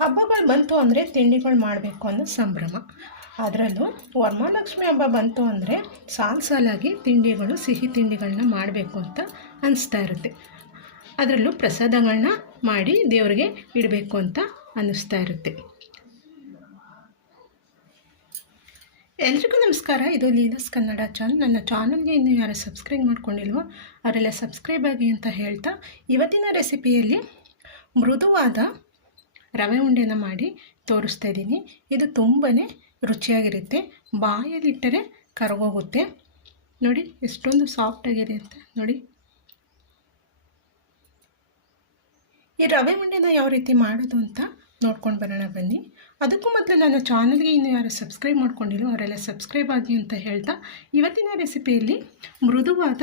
ಹಬ್ಬಗಳು ಬಂತು ಅಂದರೆ ತಿಂಡಿಗಳು ಮಾಡಬೇಕು ಅನ್ನೋ ಸಂಭ್ರಮ. ಅದರಲ್ಲೂ ವರಮಹಾಲಕ್ಷ್ಮಿ ಹಬ್ಬ ಬಂತು ಅಂದರೆ ಸಾಲಾಗಿ ತಿಂಡಿಗಳು, ಸಿಹಿ ತಿಂಡಿಗಳನ್ನ ಮಾಡಬೇಕು ಅಂತ ಅನಿಸ್ತಾ ಇರುತ್ತೆ. ಅದರಲ್ಲೂ ಪ್ರಸಾದಗಳನ್ನ ಮಾಡಿ ದೇವರಿಗೆ ಇಡಬೇಕು ಅಂತ ಅನ್ನಿಸ್ತಾ ಇರುತ್ತೆ. ಎಲ್ರಿಗೂ ನಮಸ್ಕಾರ. ಇದು ಲೀಲಾಸ್ ಕನ್ನಡ ಚಾನಲ್. ನನ್ನ ಚಾನಲ್ಗೆ ಇನ್ನೂ ಯಾರು ಸಬ್ಸ್ಕ್ರೈಬ್ ಮಾಡ್ಕೊಂಡಿಲ್ವೋ ಅವರೆಲ್ಲ ಸಬ್ಸ್ಕ್ರೈಬ್ ಆಗಿ ಅಂತ ಹೇಳ್ತಾ, ಇವತ್ತಿನ ರೆಸಿಪಿಯಲ್ಲಿ ಮೃದುವಾದ ರವೆ ಉಂಡೆನ ಮಾಡಿ ತೋರಿಸ್ತಾ ಇದ್ದೀನಿ. ಇದು ತುಂಬಾ ರುಚಿಯಾಗಿರುತ್ತೆ. ಬಾಯಲ್ಲಿಟ್ಟರೆ ಕರಗೋಗುತ್ತೆ. ನೋಡಿ ಎಷ್ಟೊಂದು ಸಾಫ್ಟಾಗಿದೆ ಅಂತ. ನೋಡಿ ಈ ರವೆ ಉಂಡೆನ ಯಾವ ರೀತಿ ಮಾಡೋದು ಅಂತ ನೋಡ್ಕೊಂಡು ಬರೋಣ ಬನ್ನಿ. ಅದಕ್ಕೂ ಮೊದಲು ನನ್ನ ಚಾನಲ್ಗೆ ಇನ್ನೂ ಯಾರು ಸಬ್ಸ್ಕ್ರೈಬ್ ಮಾಡ್ಕೊಂಡಿಲ್ಲೋ ಅವರೆಲ್ಲ ಸಬ್ಸ್ಕ್ರೈಬ್ ಆಗಿ ಅಂತ ಹೇಳ್ತಾ, ಇವತ್ತಿನ ರೆಸಿಪಿಯಲ್ಲಿ ಮೃದುವಾದ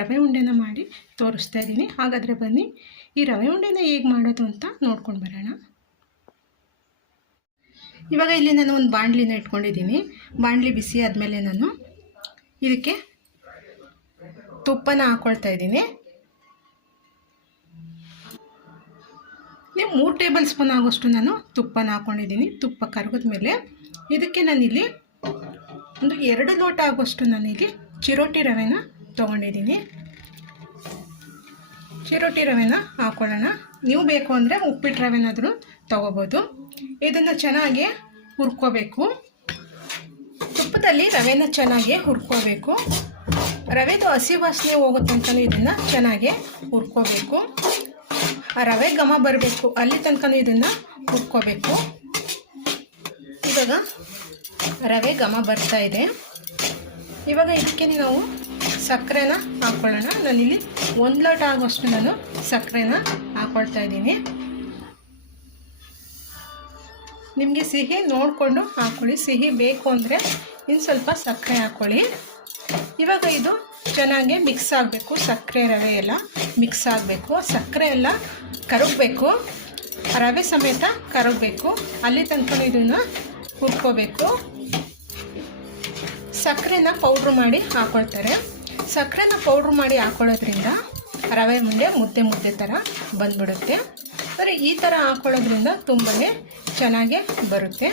ರವೆ ಉಂಡೆನ ಮಾಡಿ ತೋರಿಸ್ತಾ ಇದ್ದೀನಿ. ಹಾಗಾದರೆ ಬನ್ನಿ ಈ ರವೆ ಉಂಡೆನ ಹೇಗೆ ಮಾಡೋದು ಅಂತ ನೋಡ್ಕೊಂಡು ಬರೋಣ. ಇವಾಗ ಇಲ್ಲಿ ನಾನು ಒಂದು ಬಾಣಲಿನ ಇಟ್ಕೊಂಡಿದ್ದೀನಿ. ಬಾಣಲಿ ಬಿಸಿ ಆದಮೇಲೆ ನಾನು ಇದಕ್ಕೆ ತುಪ್ಪನ ಹಾಕ್ಕೊಳ್ತಾ ಇದ್ದೀನಿ. ನೀವು 3 ಟೇಬಲ್ ಸ್ಪೂನ್ ಆಗೋಷ್ಟು ನಾನು ತುಪ್ಪನ ಹಾಕ್ಕೊಂಡಿದ್ದೀನಿ. ತುಪ್ಪ ಕರಗಿದ ಮೇಲೆ ಇದಕ್ಕೆ ನಾನಿಲ್ಲಿ ಒಂದು 2 ಲೋಟ ಆಗೋಷ್ಟು ನಾನಿಲ್ಲಿ ಚಿರೋಟಿ ರವೆನ ತೊಗೊಂಡಿದ್ದೀನಿ. ಚಿರೋಟಿ ರವೆನ ಹಾಕ್ಕೊಳ್ಳೋಣ. ನೀವು ಬೇಕು ಅಂದರೆ ಉಪ್ಪಿಟ್ಟು ರವೆನಾದರೂ ತೊಗೋಬೋದು. ಇದನ್ನು ಚೆನ್ನಾಗಿ ಹುರ್ಕೋಬೇಕು. ತುಪ್ಪದಲ್ಲಿ ರವೆನ ಚೆನ್ನಾಗಿ ಹುರ್ಕೋಬೇಕು. ರವೆದು ಹಸಿ ವಾಸನೆ ಹೋಗೋ ತನಕ ಇದನ್ನು ಚೆನ್ನಾಗಿ ಹುರ್ಕೋಬೇಕು. ಆ ರವೆ ಘಮ ಬರಬೇಕು, ಅಲ್ಲಿ ತನಕ ಇದನ್ನು ಹುರ್ಕೋಬೇಕು. ಇವಾಗ ರವೆ ಘಮ ಬರ್ತಾ ಇದೆ. ಇವಾಗ ಇದಕ್ಕೆ ನಾವು ಸಕ್ಕರೆನ ಹಾಕ್ಕೊಳ್ಳೋಣ. ನಾನಿಲ್ಲಿ 1 ಲೋಟ ಆಗೋಷ್ಟು ನಾನು ಸಕ್ಕರೆನ ಹಾಕ್ಕೊಳ್ತಾ ಇದ್ದೀನಿ. ನಿಮಗೆ ಸಿಹಿ ನೋಡಿಕೊಂಡು ಹಾಕ್ಕೊಳ್ಳಿ. ಸಿಹಿ ಬೇಕು ಅಂದರೆ ಇನ್ನು ಸ್ವಲ್ಪ ಸಕ್ಕರೆ ಹಾಕ್ಕೊಳ್ಳಿ. ಇವಾಗ ಇದು ಚೆನ್ನಾಗಿ ಮಿಕ್ಸ್ ಆಗಬೇಕು. ಸಕ್ಕರೆ ರವೆ ಎಲ್ಲ ಮಿಕ್ಸ್ ಆಗಬೇಕು. ಸಕ್ಕರೆ ಎಲ್ಲ ಕರಗಬೇಕು. ರವೆ ಸಮೇತ ಕರಗಬೇಕು. ಅಲ್ಲಿ ತನಕ ಇದನ್ನು ಹುರ್ಕೋಬೇಕು. ಸಕ್ಕರೆನ ಪೌಡ್ರ್ ಮಾಡಿ ಹಾಕ್ಕೊಳ್ತಾರೆ. ಸಕ್ಕರೆನ ಪೌಡ್ರ್ ಮಾಡಿ ಹಾಕ್ಕೊಳ್ಳೋದ್ರಿಂದ ರವೆ ಉಂಡೆ ಮುದ್ದೆ ಮುದ್ದೆ ಥರ ಬಂದ್ಬಿಡುತ್ತೆ. ಬರೀ ಈ ಥರ ಹಾಕ್ಕೊಳ್ಳೋದ್ರಿಂದ ತುಂಬಾ ಚೆನ್ನಾಗೇ ಬರುತ್ತೆ.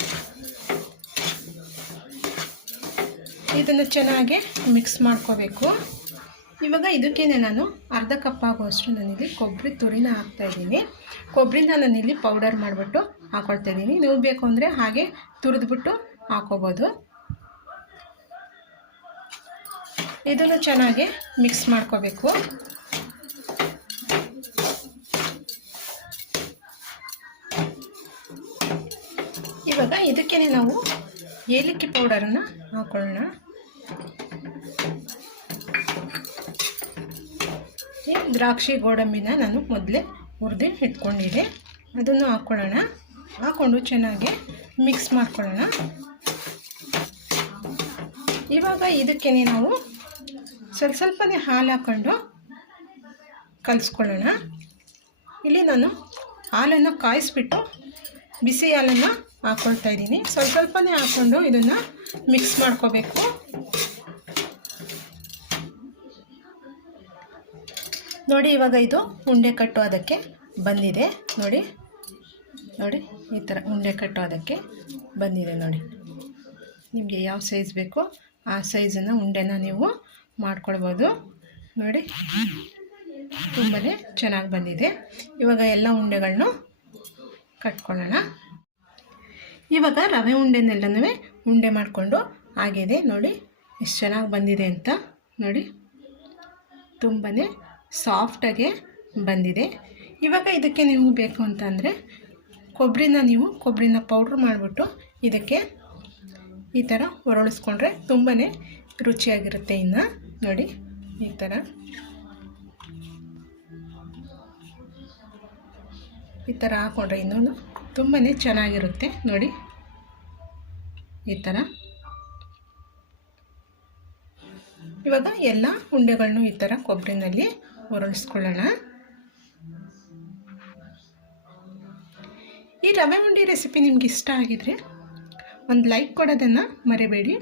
ಇದನ್ನು ಚೆನ್ನಾಗಿ ಮಿಕ್ಸ್ ಮಾಡ್ಕೋಬೇಕು. ಇವಾಗ ಇದಕ್ಕೆ ನಾನು ಅರ್ಧ ಕಪ್ ಆಗುವಷ್ಟು ನಾನಿಲ್ಲಿ ಕೊಬ್ಬರಿ ತುರಿನ ಹಾಕ್ತಾಯಿದ್ದೀನಿ. ಕೊಬ್ಬರಿನ ನಾನಿಲ್ಲಿ ಪೌಡರ್ ಮಾಡಿಬಿಟ್ಟು ಹಾಕ್ಕೊಳ್ತಾ ಇದ್ದೀನಿ. ನೀವು ಬೇಕು ಅಂದರೆ ಹಾಗೆ ತುರಿದ್ಬಿಟ್ಟು ಹಾಕೋಬೋದು. ಇದನ್ನು ಚೆನ್ನಾಗಿ ಮಿಕ್ಸ್ ಮಾಡ್ಕೋಬೇಕು. ಇವಾಗ ಇದಕ್ಕೆ ನಾವು ಏಲಕ್ಕಿ ಪೌಡರನ್ನು ಹಾಕೊಳ್ಳೋಣ. ಈ ದ್ರಾಕ್ಷಿ ಗೋಡಂಬಿನ ನಾನು ಮೊದಲೇ ಹುರಿದು ಇಟ್ಕೊಂಡಿದ್ದೆ. ಅದನ್ನು ಹಾಕ್ಕೊಳ್ಳೋಣ. ಹಾಕ್ಕೊಂಡು ಚೆನ್ನಾಗಿ ಮಿಕ್ಸ್ ಮಾಡ್ಕೊಳ್ಳೋಣ. ಇವಾಗ ಇದಕ್ಕೆ ನಾವು ಸ್ವಲ್ಪನೇ ಹಾಲು ಹಾಕ್ಕೊಂಡು ಕಲಿಸ್ಕೊಳ್ಳೋಣ. ಇಲ್ಲಿ ನಾನು ಹಾಲನ್ನು ಕಾಯಿಸ್ಬಿಟ್ಟು ಬಿಸಿ ಹಾಲನ್ನು ಹಾಕ್ಕೊಳ್ತಾ ಇದ್ದೀನಿ. ಸ್ವಲ್ಪನೇ ಹಾಕ್ಕೊಂಡು ಇದನ್ನು ಮಿಕ್ಸ್ ಮಾಡ್ಕೋಬೇಕು. ನೋಡಿ ಇವಾಗ ಇದು ಉಂಡೆ ಕಟ್ಟೋದಕ್ಕೆ ಬಂದಿದೆ. ನೋಡಿ ನೋಡಿ ಈ ಥರ ಉಂಡೆ ಕಟ್ಟೋದಕ್ಕೆ ಬಂದಿದೆ. ನೋಡಿ ನಿಮಗೆ ಯಾವ ಸೈಜ್ ಬೇಕೋ ಆ ಸೈಜನ್ನು ಉಂಡೆನ ನೀವು ಮಾಡ್ಕೊಳ್ಬೋದು. ನೋಡಿ ತುಂಬಾ ಚೆನ್ನಾಗಿ ಬಂದಿದೆ. ಇವಾಗ ಎಲ್ಲ ಉಂಡೆಗಳನ್ನು ಕಟ್ಕೊಳ್ಳೋಣ. ಇವಾಗ ರವೆ ಉಂಡೆನೆಲ್ಲನೂ ಉಂಡೆ ಮಾಡಿಕೊಂಡು ಆಗಿದೆ. ನೋಡಿ ಎಷ್ಟು ಚೆನ್ನಾಗಿ ಬಂದಿದೆ ಅಂತ. ನೋಡಿ ತುಂಬಾ ಸಾಫ್ಟಾಗೆ ಬಂದಿದೆ. ಇವಾಗ ಇದಕ್ಕೆ ನೀವು ಬೇಕು ಅಂತಂದರೆ ಕೊಬ್ಬರಿನ ಪೌಡ್ರ್ ಮಾಡಿಬಿಟ್ಟು ಇದಕ್ಕೆ ಈ ಥರ ಹೊರಳಿಸ್ಕೊಂಡ್ರೆ ತುಂಬಾ ರುಚಿಯಾಗಿರುತ್ತೆ. ಇನ್ನು ನೋಡಿ ಈ ಥರ ಹಾಕ್ಕೊಂಡ್ರೆ ಇನ್ನೂ ತುಂಬಾ ಚೆನ್ನಾಗಿರುತ್ತೆ. ನೋಡಿ ಈ ಥರ. ಇವಾಗ ಎಲ್ಲ ಉಂಡೆಗಳನ್ನು ಈ ಥರ ಕೊಬ್ಬರಿನಲ್ಲಿ ಹೊರಳಿಸ್ಕೊಳ್ಳೋಣ. ಈ ರವೆ ಉಂಡೆ ರೆಸಿಪಿ ನಿಮ್ಗೆ ಇಷ್ಟ ಆಗಿದರೆ ಒಂದು ಲೈಕ್ ಕೊಡೋದನ್ನು ಮರಿಬೇಡಿ.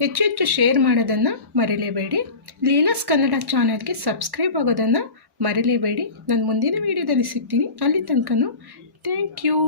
ಹೆಚ್ಚು ಶೇರ್ ಮಾಡೋದನ್ನು ಮರಿಲೇಬೇಡಿ. ಲೀಲಾಸ್ ಕನ್ನಡ ಚಾನಲ್ಗೆ ಸಬ್ಸ್ಕ್ರೈಬ್ ಆಗೋದನ್ನು ಮರಿಲೇಬೇಡಿ. ನಾನು ಮುಂದಿನ ವೀಡಿಯೋದಲ್ಲಿ ಸಿಗ್ತೀನಿ. ಅಲ್ಲಿ ತನಕ ಥ್ಯಾಂಕ್ ಯು.